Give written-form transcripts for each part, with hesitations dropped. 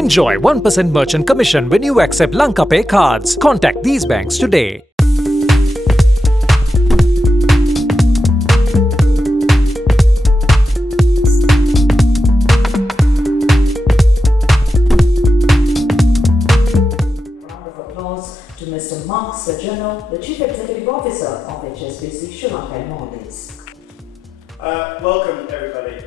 Enjoy 1% merchant commission when you accept Lanka Pay cards. Contact these banks today. To Mr. Mark Surgenor, the Chief Executive Officer of HSBC Sri Lanka and Maldives. Welcome everybody.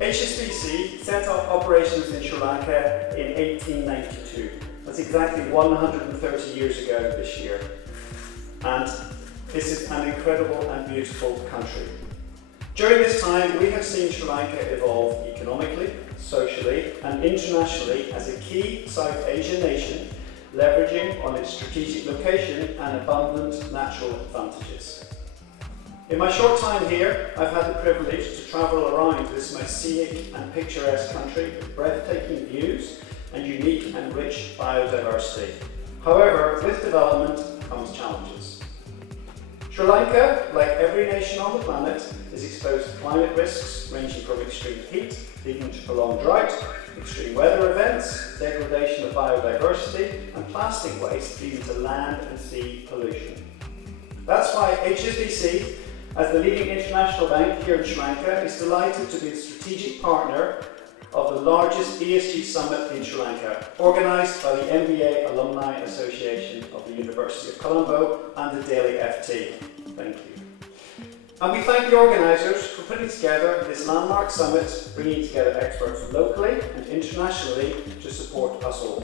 HSBC set up operations in Sri Lanka in 1892. That's exactly 130 years ago this year. And this is an incredible and beautiful country. During this time, we have seen Sri Lanka evolve economically, socially, and internationally as a key South Asian nation, leveraging on its strategic location and abundant natural advantages. In my short time here, I've had the privilege to travel around this most scenic and picturesque country with breathtaking views and unique and rich biodiversity. However, with development comes challenges. Sri Lanka, like every nation on the planet, is exposed to climate risks ranging from extreme heat, leading to prolonged drought, extreme weather events, degradation of biodiversity, and plastic waste leading to land and sea pollution. That's why HSBC, as the leading international bank here in Sri Lanka, is delighted to be the strategic partner of the largest ESG summit in Sri Lanka, organised by the MBA Alumni Association of the University of Colombo and the Daily FT. Thank you. And we thank the organisers for putting together this landmark summit, bringing together experts locally and internationally to support us all.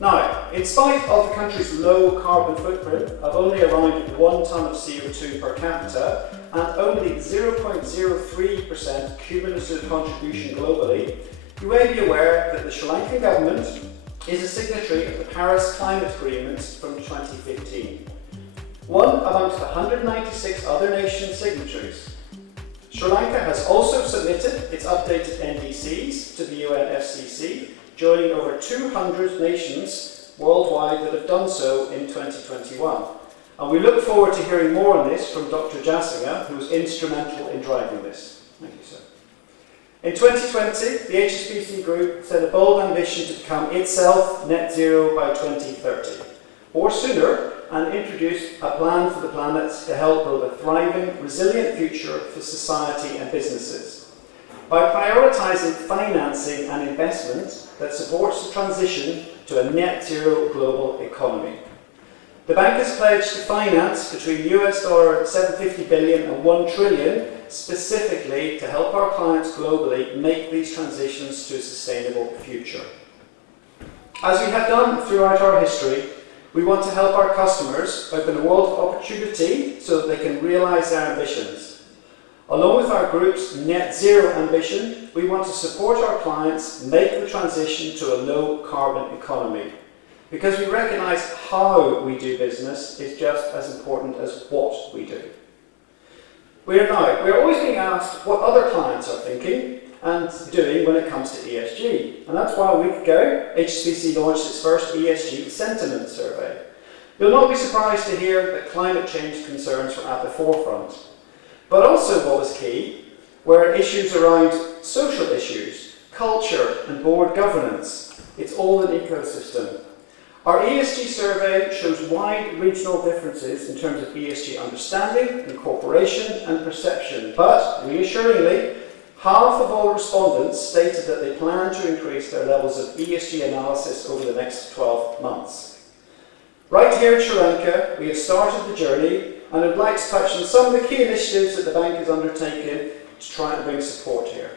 Now, in spite of the country's low carbon footprint of only around 1 tonne of CO2 per capita and only 0.03% cumulative contribution globally, you may be aware that the Sri Lankan government is a signatory of the Paris Climate Agreement from 2015. One amongst 196 other nation signatories. Sri Lanka has also submitted its updated NDCs to the UNFCCC, joining over 200 nations worldwide that have done so in 2021. And we look forward to hearing more on this from Dr. Jasinga, who was instrumental in driving this. Thank you, sir. In 2020, the HSBC Group set a bold ambition to become itself net zero by 2030, or sooner, and introduce a plan for the planet to help build a thriving, resilient future for society and businesses. By prioritising financing and investment that supports the transition to a net zero global economy. The bank has pledged to finance between $750 billion and $1 trillion specifically to help our clients globally make these transitions to a sustainable future. As we have done throughout our history, we want to help our customers open a world of opportunity so that they can realise their ambitions. Along with our group's net zero ambition, we want to support our clients make the transition to a low carbon economy, because we recognise how we do business is just as important as what we do. We're always being asked what other clients are thinking and doing when it comes to ESG. And that's why a week ago, HSBC launched its first ESG sentiment survey. You'll not be surprised to hear that climate change concerns were at the forefront. But also what was key were issues around social issues, culture and board governance. It's all an ecosystem. Our ESG survey shows wide regional differences in terms of ESG understanding, incorporation and perception. But reassuringly, half of all respondents stated that they plan to increase their levels of ESG analysis over the next 12 months. Right here in Sri Lanka, we have started the journey, and I'd like to touch on some of the key initiatives that the bank has undertaken to try and bring support here.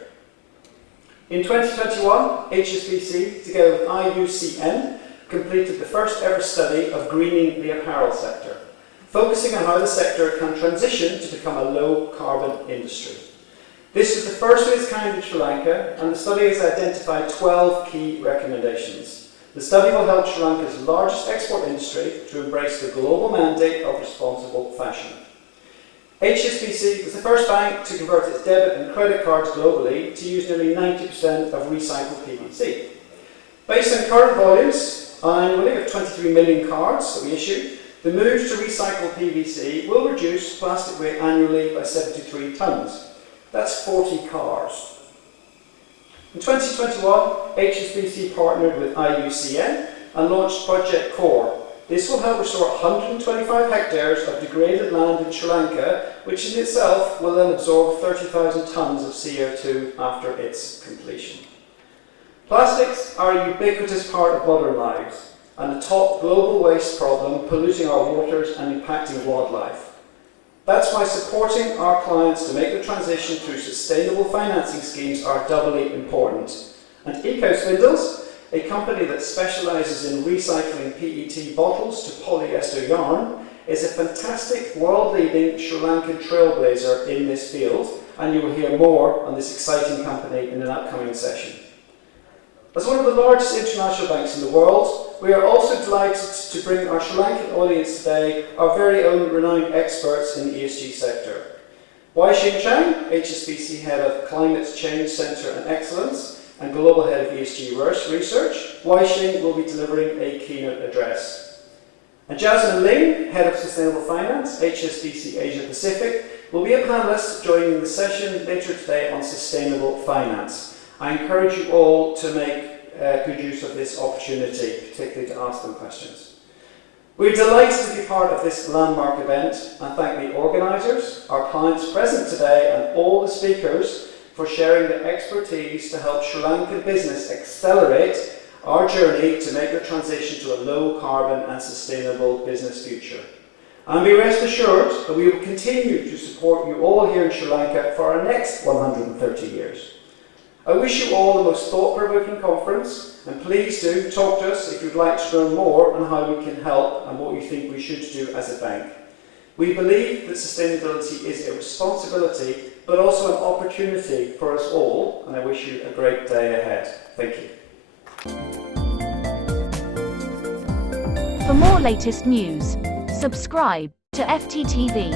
In 2021, HSBC, together with IUCN, completed the first ever study of greening the apparel sector, focusing on how the sector can transition to become a low carbon industry. This is the first of its kind in Sri Lanka, and the study has identified 12 key recommendations. The study will help Sri Lanka's largest export industry to embrace the global mandate of responsible fashion. HSBC was the first bank to convert its debit and credit cards globally to use nearly 90% of recycled PVC. Based on current volumes annually of 23 million cards that we issue, the move to recycled PVC will reduce plastic weight annually by 73 tonnes. That's 40 cars. In 2021, HSBC partnered with IUCN and launched Project Core. This will help restore 125 hectares of degraded land in Sri Lanka, which in itself will then absorb 30,000 tonnes of CO2 after its completion. Plastics are a ubiquitous part of modern lives and a top global waste problem polluting our waters and impacting wildlife. That's why supporting our clients to make the transition through sustainable financing schemes are doubly important. And EcoSpindles, a company that specialises in recycling PET bottles to polyester yarn, is a fantastic world-leading Sri Lankan trailblazer in this field, and you will hear more on this exciting company in an upcoming session. As one of the largest international banks in the world, we are also delighted to bring our Sri Lankan audience today our very own renowned experts in the ESG sector. Wai Shing Chang, HSBC Head of Climate Change Centre and Excellence and Global Head of ESG Research, Wai Shing will be delivering a keynote address. And Jasmine Ling, Head of Sustainable Finance, HSBC Asia Pacific, will be a panellist joining the session later today on sustainable finance. I encourage you all to make good use of this opportunity, particularly to ask them questions. We're delighted to be part of this landmark event and thank the organisers, our clients present today and all the speakers for sharing their expertise to help Sri Lankan business accelerate our journey to make the transition to a low carbon and sustainable business future. And be rest assured that we will continue to support you all here in Sri Lanka for our next 130 years. I wish you all the most thought-provoking conference, and please do talk to us if you'd like to know more on how we can help and what you think we should do as a bank. We believe that sustainability is a responsibility, but also an opportunity for us all, and I wish you a great day ahead. Thank you. For more latest news, subscribe to FTTV.